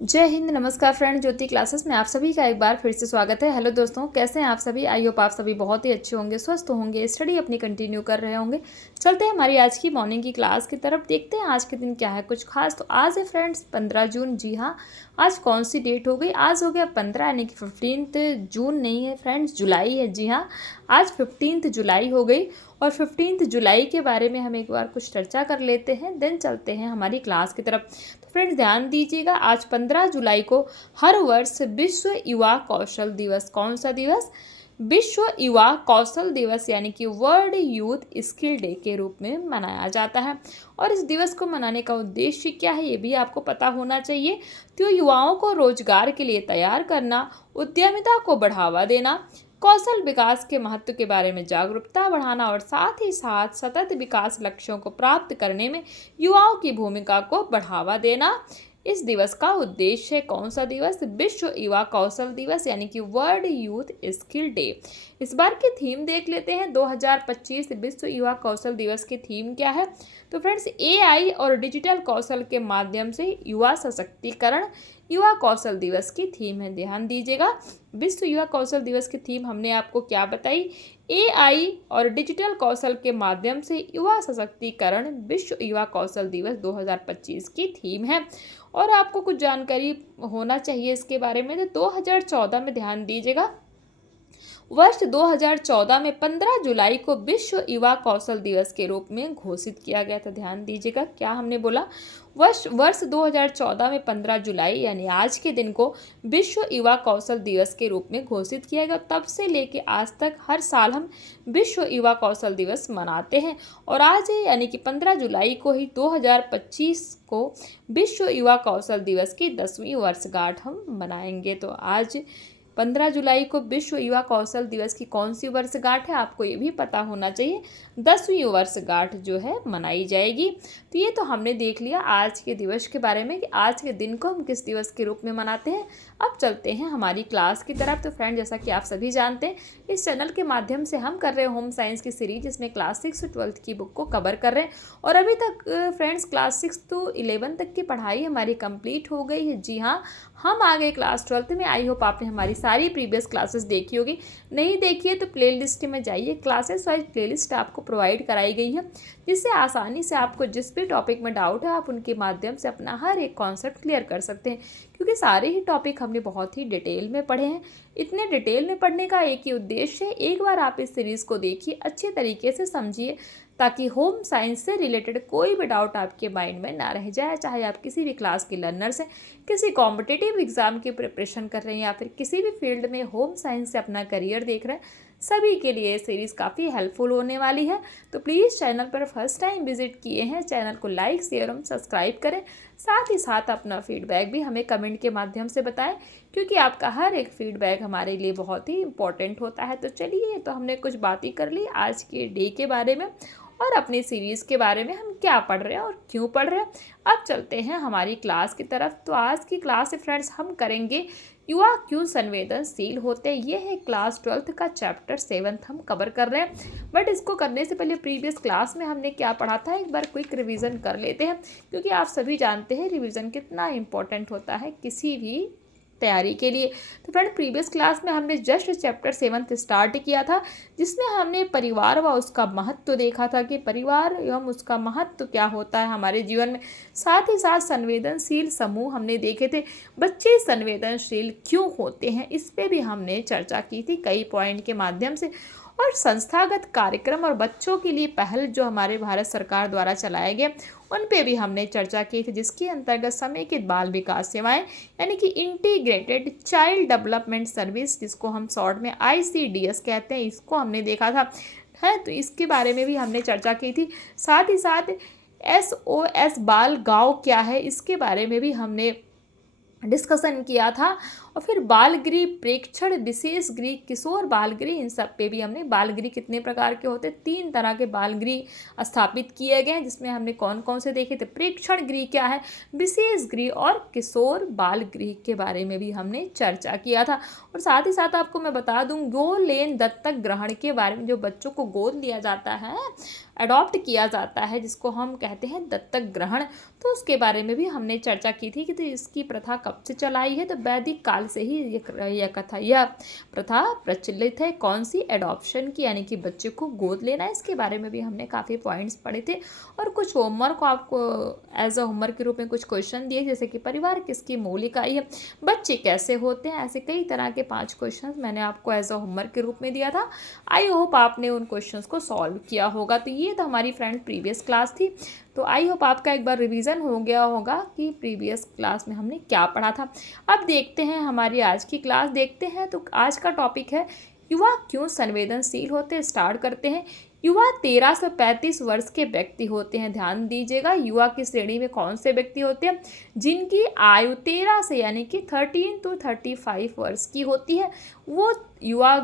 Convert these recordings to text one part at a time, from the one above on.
जय हिंद। नमस्कार फ्रेंड, ज्योति क्लासेस में आप सभी का एक बार फिर से स्वागत है। हेलो दोस्तों, कैसे हैं आप सभी? आई होप आप सभी बहुत ही अच्छे होंगे, स्वस्थ होंगे, स्टडी अपनी कंटिन्यू कर रहे होंगे। चलते हैं हमारी आज की मॉर्निंग की क्लास की तरफ, देखते हैं आज के दिन क्या है कुछ खास। तो आज है फ्रेंड्स 15 जून। जी हाँ, आज कौन सी डेट हो गई? आज हो गया 15 यानी कि 15 जून नहीं है फ्रेंड्स, जुलाई है। जी हाँ, आज 15 जुलाई हो गई। और 15 जुलाई के बारे में हम एक बार कुछ चर्चा कर लेते हैं, देन चलते हैं हमारी क्लास की तरफ। तो फ्रेंड्स ध्यान दीजिएगा, आज 15 जुलाई को हर वर्ष विश्व युवा कौशल दिवस, कौन सा दिवस? विश्व युवा कौशल दिवस यानी कि वर्ल्ड यूथ स्किल डे के रूप में मनाया जाता है। और इस दिवस को मनाने का उद्देश्य क्या है ये भी आपको पता होना चाहिए। तो युवाओं को रोजगार के लिए तैयार करना, उद्यमिता को बढ़ावा देना, कौशल विकास के महत्व के बारे में जागरूकता बढ़ाना और साथ ही साथ सतत विकास लक्ष्यों को प्राप्त करने में युवाओं की भूमिका को बढ़ावा देना इस दिवस का उद्देश्य है। कौन सा दिवस? विश्व युवा कौशल दिवस यानी कि वर्ल्ड यूथ स्किल डे। इस बार की थीम देख लेते हैं। 2025 विश्व युवा कौशल दिवस की थीम क्या है? तो फ्रेंड्स, एआई और डिजिटल कौशल के माध्यम से युवा सशक्तिकरण युवा कौशल दिवस की थीम है। ध्यान दीजिएगा, विश्व युवा कौशल दिवस की थीम हमने आपको क्या बताई? एआई और डिजिटल कौशल के माध्यम से युवा सशक्तिकरण विश्व युवा कौशल दिवस 2025 की थीम है। और आपको कुछ जानकारी होना चाहिए इसके बारे में। तो 2014 में ध्यान दीजिएगा, वर्ष 2014 में 15 जुलाई को विश्व युवा कौशल दिवस के रूप में घोषित किया गया था। ध्यान दीजिएगा, क्या हमने बोला? वर्ष 2014 में 15 जुलाई यानी आज के दिन को विश्व युवा कौशल दिवस के रूप में घोषित किया गया। तब से लेके आज तक हर साल हम विश्व युवा कौशल दिवस मनाते हैं। और आज यानी कि 15 जुलाई को ही 2025 को विश्व युवा कौशल दिवस की 10वीं वर्षगांठ हम मनाएंगे। तो आज 15 जुलाई को विश्व युवा कौशल दिवस की कौन सी वर्षगांठ है आपको ये भी पता होना चाहिए। 10वीं वर्षगांठ जो है मनाई जाएगी। तो ये तो हमने देख लिया आज के दिवस के बारे में कि आज के दिन को हम किस दिवस के रूप में मनाते हैं। अब चलते हैं हमारी क्लास की तरफ। तो फ्रेंड, जैसा कि आप सभी जानते हैं, इस चैनल के माध्यम से हम कर रहे हैं होम साइंस की सीरीज, जिसमें क्लास 6 से 12th की बुक को कवर कर रहे हैं। और अभी तक फ्रेंड्स क्लास 6 to 11 तक की पढ़ाई हमारी कंप्लीट हो गई है। जी हाँ, हम आ गए क्लास 12th में। आई होप आपने हमारी सारी प्रीवियस क्लासेस देखी होगी। नहीं देखी है तो प्लेलिस्ट में जाइए, क्लासेस वाइज प्लेलिस्ट आपको प्रोवाइड कराई गई है, जिससे आसानी से आपको जिस भी टॉपिक में डाउट है आप उनके माध्यम से अपना हर एक कॉन्सेप्ट क्लियर कर सकते हैं। क्योंकि सारे ही टॉपिक हमने बहुत ही डिटेल में पढ़े हैं। इतने डिटेल में पढ़ने का एक ही उद्देश्य है, एक बार आप इस सीरीज़ को देखिए, अच्छे तरीके से समझिए, ताकि होम साइंस से रिलेटेड कोई भी डाउट आपके माइंड में ना रह जाए। चाहे आप किसी भी क्लास के लर्नर्स हैं, किसी कॉम्पिटिटिव एग्ज़ाम की प्रिपरेशन कर रहे हैं, या फिर किसी भी फील्ड में होम साइंस से अपना करियर देख रहे हैं, सभी के लिए ये सीरीज़ काफ़ी हेल्पफुल होने वाली है। तो प्लीज़ चैनल पर फर्स्ट टाइम विजिट किए हैं, चैनल को लाइक शेयर और सब्सक्राइब करें। साथ ही साथ अपना फीडबैक भी हमें कमेंट के माध्यम से बताएं, क्योंकि आपका हर एक फीडबैक हमारे लिए बहुत ही इंपॉर्टेंट होता है। तो चलिए, तो हमने कुछ बातें कर ली आज के डे के बारे में और अपनी सीरीज़ के बारे में, हम क्या पढ़ रहे हैं और क्यों पढ़ रहे हैं। अब चलते हैं हमारी क्लास की तरफ। तो आज की क्लास से फ्रेंड्स हम करेंगे युवा क्यों संवेदनशील होते हैं। ये है क्लास 12th का चैप्टर 7 हम कवर कर रहे हैं। बट इसको करने से पहले प्रीवियस क्लास में हमने क्या पढ़ा था एक बार क्विक रिवीजन कर लेते हैं, क्योंकि आप सभी जानते हैं रिवीजन कितना इंपॉर्टेंट होता है किसी भी तैयारी के लिए। तो फ्रेंड, प्रीवियस क्लास में हमने जस्ट चैप्टर 7 स्टार्ट किया था, जिसमें हमने परिवार व उसका महत्व देखा था कि परिवार एवं उसका महत्व क्या होता है हमारे जीवन में। साथ ही साथ संवेदनशील समूह हमने देखे थे। बच्चे संवेदनशील क्यों होते हैं, इस पे भी हमने चर्चा की थी कई पॉइंट के माध्यम से। और संस्थागत कार्यक्रम और बच्चों के लिए पहल जो हमारे भारत सरकार द्वारा चलाए गए, उन पे भी हमने चर्चा की थी, जिसके अंतर्गत समेकित बाल विकास सेवाएं यानी कि इंटीग्रेटेड चाइल्ड डेवलपमेंट सर्विस, जिसको हम शॉर्ट में ICDS कहते हैं, इसको हमने देखा था है। तो इसके बारे में भी हमने चर्चा की थी। साथ ही साथ SOS बाल गाँव क्या है, इसके बारे में भी हमने डिस्कशन किया था। और फिर बाल गृह प्रेक्षण, विशेष गृह, किशोर बाल गृह, इन सब पे भी हमने, बाल गृह कितने प्रकार के होते हैं, 3 तरह के बाल गृह स्थापित किए गए हैं, जिसमें हमने कौन कौन से देखे थे। प्रेक्षण गृह क्या है, विशेष गृह और किशोर बाल गृह के बारे में भी हमने चर्चा किया था। और साथ ही साथ आपको मैं बता दूं, गोद लेन दत्तक ग्रहण के बारे में, जो बच्चों को गोद लिया जाता है अडॉप्ट किया जाता है, जिसको हम कहते हैं दत्तक ग्रहण, तो उसके बारे में भी हमने चर्चा की थी कि तो इसकी प्रथा कब से चलाई है। तो वैदिक काल से ही यह प्रथा प्रचलित है। कौन सी? एडॉप्शन की, यानी कि बच्चे को गोद लेना। इसके बारे में भी हमने काफ़ी पॉइंट्स पढ़े थे और कुछ होमवर्क को आपको एज अ होमवर्क के रूप में कुछ क्वेश्चन दिए, जैसे कि परिवार किसकी मौलिक इकाई है, बच्चे कैसे होते हैं, ऐसे कई तरह के 5 क्वेश्चन मैंने आपको एज अ होमवर्क के रूप में दिया था। आई होप आपने उन क्वेश्चंस को सॉल्व किया होगा। तो ये तो हमारी फ्रेंड प्रीवियस क्लास थी। तो आई होप आपका एक बार रिवीजन हो गया होगा कि प्रीवियस क्लास में हमने क्या पढ़ा था। अब देखते हैं हमारी आज की क्लास, देखते हैं। तो आज का टॉपिक है युवा क्यों संवेदनशील होते हैं। स्टार्ट करते हैं। युवा 13 से 35 वर्ष के व्यक्ति होते हैं। ध्यान दीजिएगा, युवा की श्रेणी में कौन से व्यक्ति होते हैं? जिनकी आयु 13 से यानी कि 13 to 35 वर्ष की होती है, वो युवा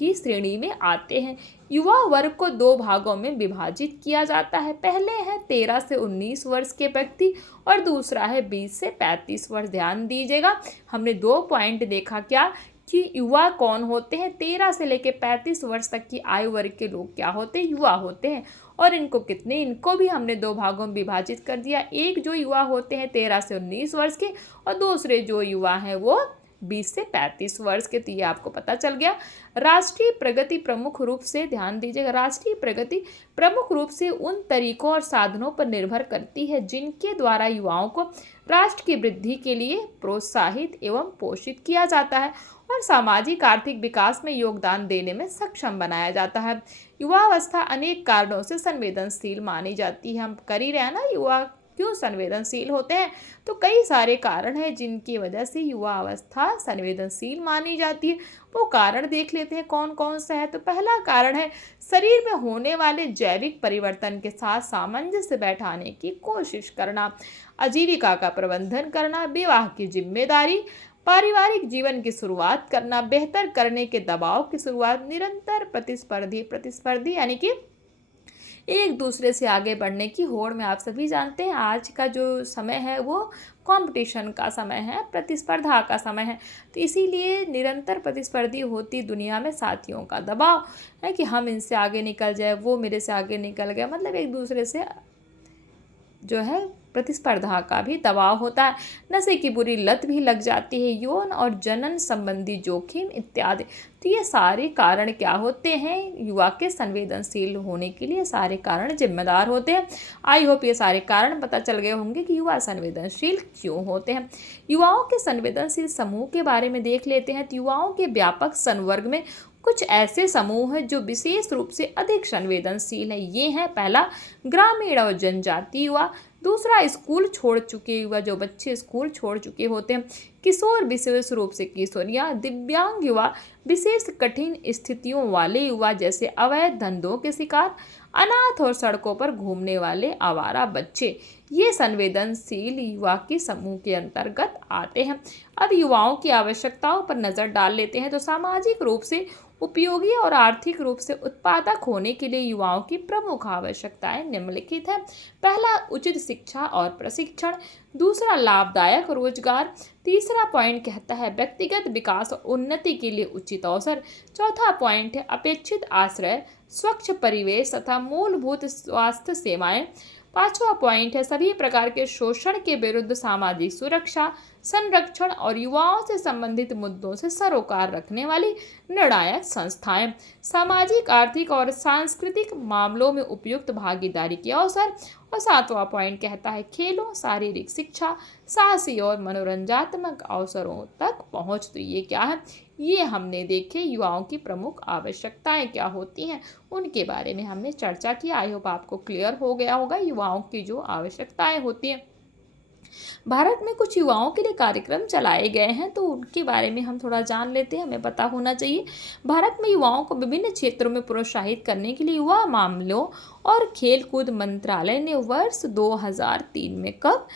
की श्रेणी में आते हैं। युवा वर्ग को 2 भागों में विभाजित किया जाता है। पहले है 13 से 19 वर्ष के व्यक्ति और दूसरा है 20 से 35 वर्ष। ध्यान दीजिएगा, हमने 2 पॉइंट देखा, क्या कि युवा कौन होते हैं? 13 से लेकर 35 वर्ष तक की आयु वर्ग के लोग क्या होते हैं? युवा होते हैं। और इनको कितने? इनको भी हमने 2 भागों में विभाजित कर दिया। एक जो युवा होते हैं 13 से 19 वर्ष के और दूसरे जो युवा हैं वो 20 से 35 वर्ष के। तो ये आपको पता चल गया। राष्ट्रीय प्रगति प्रमुख रूप से, ध्यान दीजिएगा, राष्ट्रीय प्रगति प्रमुख रूप से उन तरीकों और साधनों पर निर्भर करती है जिनके द्वारा युवाओं को राष्ट्र की वृद्धि के लिए प्रोत्साहित एवं पोषित किया जाता है और सामाजिक आर्थिक विकास में योगदान देने में सक्षम बनाया जाता है। युवावस्था अनेक कारणों से संवेदनशील मानी जाती है। हम कर ही रहे हैं ना, युवा क्यों संवेदनशील होते हैं? तो कई सारे कारण हैं जिनकी वजह से युवा अवस्था संवेदनशील मानी जाती है। वो कारण देख लेते हैं कौन कौन सा है। तो पहला कारण है शरीर में होने वाले जैविक परिवर्तन के साथ सामंजस्य बैठाने की कोशिश करना, आजीविका का प्रबंधन करना, विवाह की जिम्मेदारी, पारिवारिक जीवन की शुरुआत करना, बेहतर करने के दबाव की शुरुआत, निरंतर प्रतिस्पर्धी यानी कि एक दूसरे से आगे बढ़ने की होड़ में। आप सभी जानते हैं आज का जो समय है वो कंपटीशन का समय है, प्रतिस्पर्धा का समय है। तो इसीलिए निरंतर प्रतिस्पर्धी होती दुनिया में साथियों का दबाव है कि हम इनसे आगे निकल जाए, वो मेरे से आगे निकल गया, मतलब एक दूसरे से जो है प्रतिस्पर्धा का भी दबाव होता है। नशे की बुरी लत भी लग जाती है, यौन और जनन संबंधी जोखिम इत्यादि। तो ये सारे कारण क्या होते हैं? युवा के संवेदनशील होने के लिए सारे कारण जिम्मेदार होते हैं। आई होप ये सारे कारण पता चल गए होंगे कि युवा संवेदनशील क्यों होते हैं। युवाओं के संवेदनशील समूह के बारे में देख लेते हैं। तो युवाओं के व्यापक संवर्ग में कुछ ऐसे समूह हैं जो विशेष रूप से अधिक संवेदनशील हैं। ये हैं, पहला ग्रामीण और जनजातीय युवा, दूसरा स्कूल छोड़ चुके युवा, जो बच्चे स्कूल छोड़ चुके होते हैं, किशोर विशेष रूप से किशोरियाँ, दिव्यांग युवा, विशेष कठिन स्थितियों वाले युवा जैसे अवैध धंधों के शिकार, अनाथ और सड़कों पर घूमने वाले आवारा बच्चे, ये संवेदनशील युवा के समूह के अंतर्गत आते हैं। अब युवाओं की आवश्यकताओं पर नज़र डाल लेते हैं। तो सामाजिक रूप से उपयोगी और आर्थिक रूप से उत्पादक होने के लिए युवाओं की प्रमुख आवश्यकताएं निम्नलिखित हैं। पहला, उचित शिक्षा और प्रशिक्षण, दूसरा लाभदायक रोजगार, तीसरा पॉइंट कहता है व्यक्तिगत विकास और उन्नति के लिए उचित अवसर, चौथा पॉइंट है अपेक्षित आश्रय, स्वच्छ परिवेश तथा मूलभूत स्वास्थ्य सेवाएं, पांचवा पॉइंट है सभी प्रकार के शोषण के विरुद्ध सामाजिक सुरक्षा, संरक्षण और युवाओं से संबंधित मुद्दों से सरोकार रखने वाली निर्णायक संस्थाएं, सामाजिक, आर्थिक और सांस्कृतिक मामलों में उपयुक्त भागीदारी के अवसर, और सातवां पॉइंट कहता है खेलों, शारीरिक शिक्षा, साहसी और मनोरंजनात्मक अवसरों तक पहुंच। तो ये क्या है? ये हमने देखे युवाओं की प्रमुख आवश्यकताएं क्या होती हैं, उनके बारे में हमने चर्चा की। आई होप आपको क्लियर हो गया होगा युवाओं की जो आवश्यकताएं होती हैं। भारत में कुछ युवाओं के लिए कार्यक्रम चलाए गए हैं, तो उनके बारे में हम थोड़ा जान लेते हैं, हमें पता होना चाहिए। भारत में युवाओं को विभिन्न क्षेत्रों में प्रोत्साहित करने के लिए युवा मामलों और खेलकूद मंत्रालय ने वर्ष 2003 में कब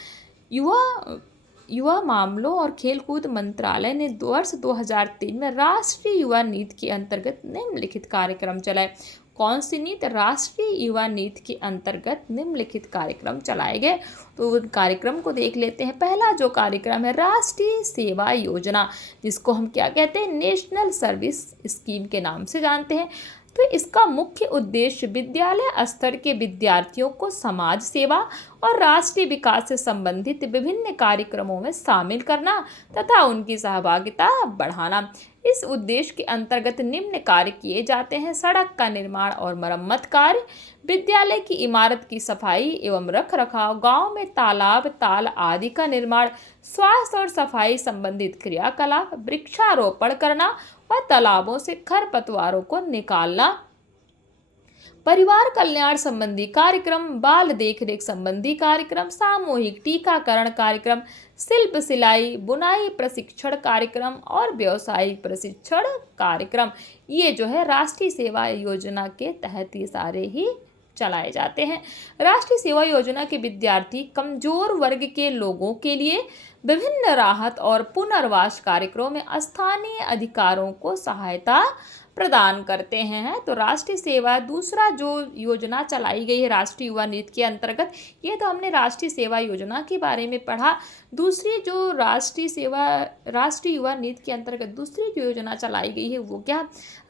युवा मामलों और खेलकूद मंत्रालय ने वर्ष 2003 में राष्ट्रीय युवा नीति के अंतर्गत निम्नलिखित कार्यक्रम चलाए। कौन सी नीति? राष्ट्रीय युवा नीति के अंतर्गत निम्नलिखित कार्यक्रम चलाए गए। तो उन कार्यक्रम को देख लेते हैं। पहला जो कार्यक्रम है राष्ट्रीय सेवा योजना, जिसको हम क्या कहते हैं? नेशनल सर्विस स्कीम के नाम से जानते हैं। तो इसका मुख्य उद्देश्य विद्यालय स्तर के विद्यार्थियों को समाज सेवा और राष्ट्रीय विकास से संबंधित विभिन्न कार्यक्रमों में शामिल करना तथा उनकी सहभागिता बढ़ाना। इस उद्देश्य के अंतर्गत निम्न कार्य किए जाते हैं: सड़क का निर्माण और मरम्मत कार्य, विद्यालय की इमारत की सफाई एवं रख रखाव, गांव में तालाब ताल आदि का निर्माण, स्वास्थ्य और सफाई संबंधित क्रियाकलाप, वृक्षारोपण करना व तालाबों से खरपतवारों को निकालना, परिवार कल्याण संबंधी कार्यक्रम, बाल देखरेख संबंधी कार्यक्रम, सामूहिक टीकाकरण कार्यक्रम, शिल्प सिलाई बुनाई प्रशिक्षण कार्यक्रम और व्यावसायिक प्रशिक्षण कार्यक्रम। ये जो है राष्ट्रीय सेवा योजना के तहत ये सारे ही चलाए जाते हैं। राष्ट्रीय सेवा योजना के विद्यार्थी कमजोर वर्ग के लोगों के लिए विभिन्न राहत और पुनर्वास कार्यक्रमों में स्थानीय अधिकारों को सहायता प्रदान करते हैं। तो राष्ट्रीय सेवा दूसरा जो योजना चलाई गई है राष्ट्रीय युवा नीति के अंतर्गत, ये तो हमने राष्ट्रीय सेवा योजना के बारे में पढ़ा। दूसरी जो राष्ट्रीय युवा नीति के अंतर्गत दूसरी जो योजना चलाई गई है वो क्या?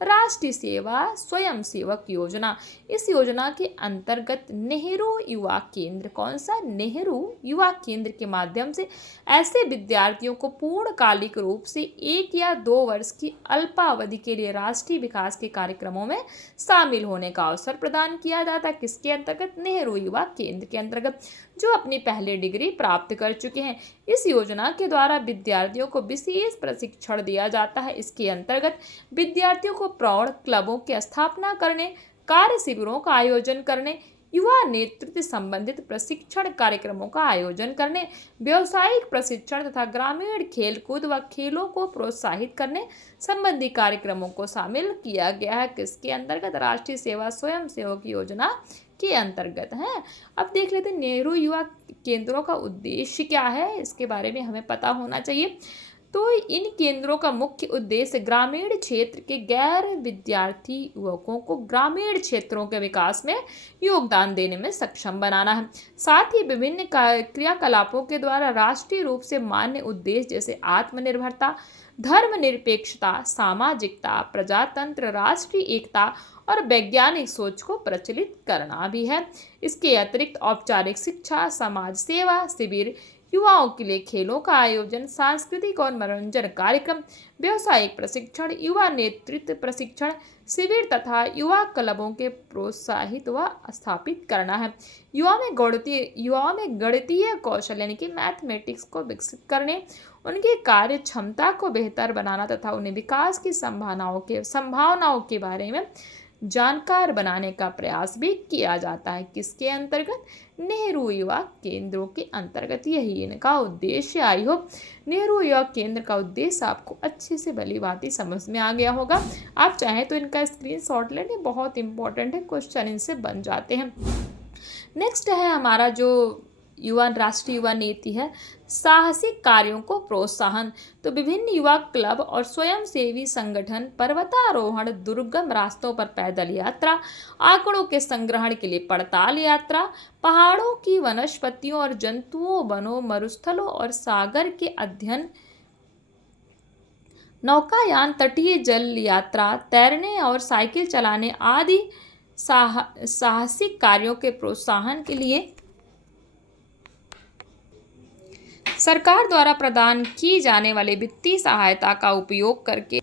राष्ट्रीय सेवा स्वयं सेवक योजना। इस योजना के अंतर्गत नेहरू युवा केंद्र, कौन सा? नेहरू युवा केंद्र के माध्यम से ऐसे विद्यार्थियों को पूर्णकालिक रूप से 1 या 2 वर्ष की अल्पावधि के लिए राष्ट्रीय विकास के कार्यक्रमों में शामिल होने का अवसर प्रदान किया जाता है। किसके अंतर्गत? नेहरू युवा केंद्र के अंतर्गत, जो अपनी पहली डिग्री प्राप्त कर चुके हैं। इस योजना के द्वारा विद्यार्थियों को विशेष प्रशिक्षण दिया जाता है। इसके अंतर्गत विद्यार्थियों को प्रौढ़ क्लबों की स्थापना करने, कार्य शिविरों का आयोजन करने, युवा नेतृत्व संबंधित प्रशिक्षण कार्यक्रमों का आयोजन करने, व्यावसायिक प्रशिक्षण तथा ग्रामीण खेलकूद व खेलों को प्रोत्साहित करने संबंधी कार्यक्रमों को शामिल किया गया है। किसके अंतर्गत? राष्ट्रीय सेवा स्वयं सेवक योजना के अंतर्गत है। अब देख लेते हैं नेहरू युवा केंद्रों का उद्देश्य क्या है, इसके बारे में हमें पता होना चाहिए। तो इन केंद्रों का मुख्य उद्देश्य ग्रामीण क्षेत्र के गैर विद्यार्थी युवकों को ग्रामीण क्षेत्रों के विकास में योगदान देने में सक्षम बनाना है। साथ ही विभिन्न क्रियाकलापों के द्वारा राष्ट्रीय रूप से मान्य उद्देश्य जैसे आत्मनिर्भरता, धर्मनिरपेक्षता, सामाजिकता, प्रजातंत्र, राष्ट्रीय एकता और वैज्ञानिक सोच को प्रचलित करना भी है। इसके अतिरिक्त औपचारिक शिक्षा, समाज सेवा शिविर, युवाओं के लिए खेलों का आयोजन, सांस्कृतिक और मनोरंजन कार्यक्रम, व्यावसायिक प्रशिक्षण, युवा नेतृत्व प्रशिक्षण शिविर तथा युवा क्लबों के प्रोत्साहित व स्थापित करना है। युवाओं में गणितीय कौशल यानी कि मैथमेटिक्स को विकसित करने, उनकी कार्य क्षमता को बेहतर बनाना तथा उन्हें विकास की संभावनाओं के बारे में जानकार बनाने का प्रयास भी किया जाता है। किसके अंतर्गत? नेहरू युवा केंद्रों के अंतर्गत। यही इनका उद्देश्य। आई होप नेहरू युवा केंद्र का उद्देश्य आपको अच्छे से भली भांति समझ में आ गया होगा। आप चाहें तो इनका स्क्रीनशॉट लें, बहुत इंपॉर्टेंट है, क्वेश्चन इनसे बन जाते हैं। नेक्स्ट है हमारा जो राष्ट्रीय युवा नीति है, साहसिक कार्यों को प्रोत्साहन। तो विभिन्न युवा क्लब और स्वयंसेवी संगठन पर्वतारोहण, दुर्गम रास्तों पर पैदल यात्रा, आंकड़ों के संग्रहण के लिए पड़ताल यात्रा, पहाड़ों की वनस्पतियों और जंतुओं, वनों, मरुस्थलों और सागर के अध्ययन, नौकायान, तटीय जल यात्रा, तैरने और साइकिल चलाने आदि साहसिक कार्यों के प्रोत्साहन के लिए सरकार द्वारा प्रदान की जाने वाली वित्तीय सहायता का उपयोग करके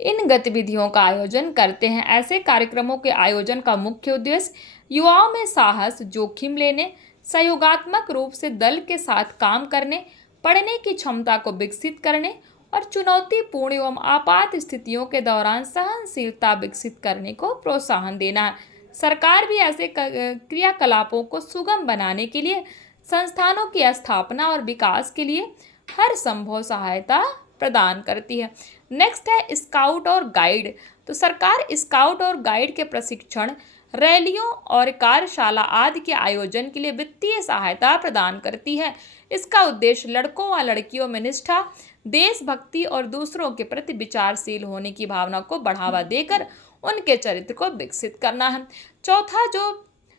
इन गतिविधियों का आयोजन करते हैं। ऐसे कार्यक्रमों के आयोजन का मुख्य उद्देश्य युवाओं में साहस, जोखिम लेने, सहयोगात्मक रूप से दल के साथ काम करने, पढ़ने की क्षमता को विकसित करने और चुनौतीपूर्ण एवं आपात स्थितियों के दौरान सहनशीलता विकसित करने को प्रोत्साहन देना है। सरकार भी ऐसे क्रियाकलापों को सुगम बनाने के लिए संस्थानों की स्थापना और विकास के लिए हर संभव सहायता प्रदान करती है। नेक्स्ट है स्काउट और गाइड। तो सरकार स्काउट और गाइड के प्रशिक्षण, रैलियों और कार्यशाला आदि के आयोजन के लिए वित्तीय सहायता प्रदान करती है। इसका उद्देश्य लड़कों व लड़कियों में निष्ठा, देशभक्ति और दूसरों के प्रति विचारशील होने की भावना को बढ़ावा देकर उनके चरित्र को विकसित करना है। चौथा जो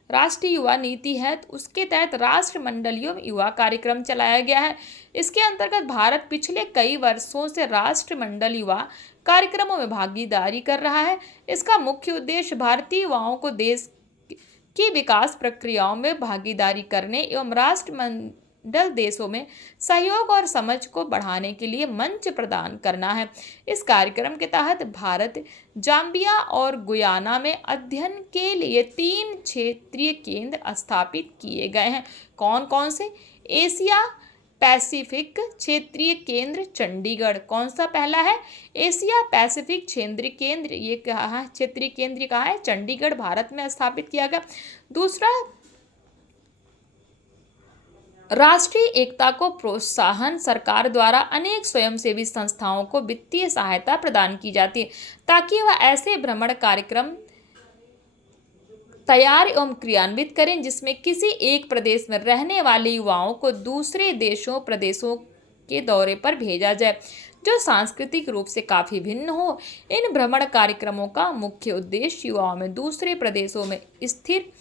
राष्ट्रीय युवा नीति है, तो उसके तहत राष्ट्रमंडलीय युवा कार्यक्रम चलाया गया है। इसके अंतर्गत भारत पिछले कई वर्षों से राष्ट्रमंडल युवा कार्यक्रमों में भागीदारी कर रहा है। इसका मुख्य उद्देश्य भारतीय युवाओं को देश की विकास प्रक्रियाओं में भागीदारी करने एवं राष्ट्रमंडल देशों में सहयोग और समझ को बढ़ाने के लिए मंच प्रदान करना है। इस कार्यक्रम के तहत भारत, जाम्बिया और गुयाना में अध्ययन के लिए 3 क्षेत्रीय केंद्र स्थापित किए गए हैं। कौन कौन से? एशिया पैसिफिक क्षेत्रीय केंद्र चंडीगढ़। कौन सा पहला है? एशिया पैसिफिक क्षेत्रीय केंद्र, ये कहाँ है? क्षेत्रीय केंद्र कहाँ है? चंडीगढ़, भारत में स्थापित किया गया। दूसरा, राष्ट्रीय एकता को प्रोत्साहन, सरकार द्वारा अनेक स्वयंसेवी संस्थाओं को वित्तीय सहायता प्रदान की जाती है ताकि वह ऐसे भ्रमण कार्यक्रम तैयार एवं क्रियान्वित करें जिसमें किसी एक प्रदेश में रहने वाले युवाओं को दूसरे देशों प्रदेशों के दौरे पर भेजा जाए जो सांस्कृतिक रूप से काफ़ी भिन्न हो। इन भ्रमण कार्यक्रमों का मुख्य उद्देश्य युवाओं में दूसरे प्रदेशों में स्थिर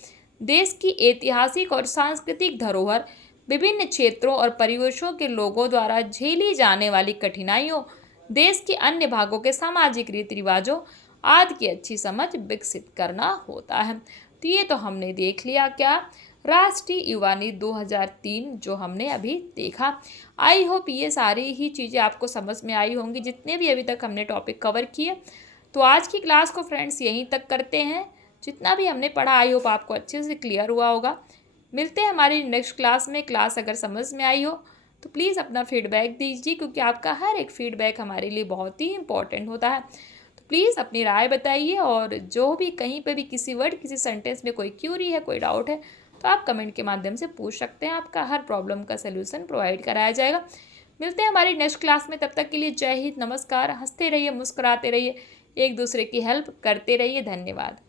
देश की ऐतिहासिक और सांस्कृतिक धरोहर, विभिन्न क्षेत्रों और परिवेशों के लोगों द्वारा झेली जाने वाली कठिनाइयों, देश के अन्य भागों के सामाजिक रीति रिवाजों आदि की अच्छी समझ विकसित करना होता है। तो ये तो हमने देख लिया क्या, राष्ट्रीय युवा नीति 2003 जो हमने अभी देखा। आई होप ये सारी ही चीज़ें आपको समझ में आई होंगी जितने भी अभी तक हमने टॉपिक कवर किए। तो आज की क्लास को फ्रेंड्स यहीं तक करते हैं। जितना भी हमने पढ़ा आई होप आपको अच्छे से क्लियर हुआ होगा। मिलते हैं हमारी नेक्स्ट क्लास में। क्लास अगर समझ में आई हो तो प्लीज़ अपना फीडबैक दीजिए, क्योंकि आपका हर एक फीडबैक हमारे लिए बहुत ही इंपॉर्टेंट होता है। तो प्लीज़ अपनी राय बताइए, और जो भी कहीं पे भी किसी वर्ड, किसी सेंटेंस में कोई क्यूरी है, कोई डाउट है, तो आप कमेंट के माध्यम से पूछ सकते हैं। आपका हर प्रॉब्लम का सलूशन प्रोवाइड कराया जाएगा। मिलते हैं हमारी नेक्स्ट क्लास में। तब तक के लिए जय हिंद, नमस्कार। हंसते रहिए, मुस्कुराते रहिए, एक दूसरे की हेल्प करते रहिए। धन्यवाद।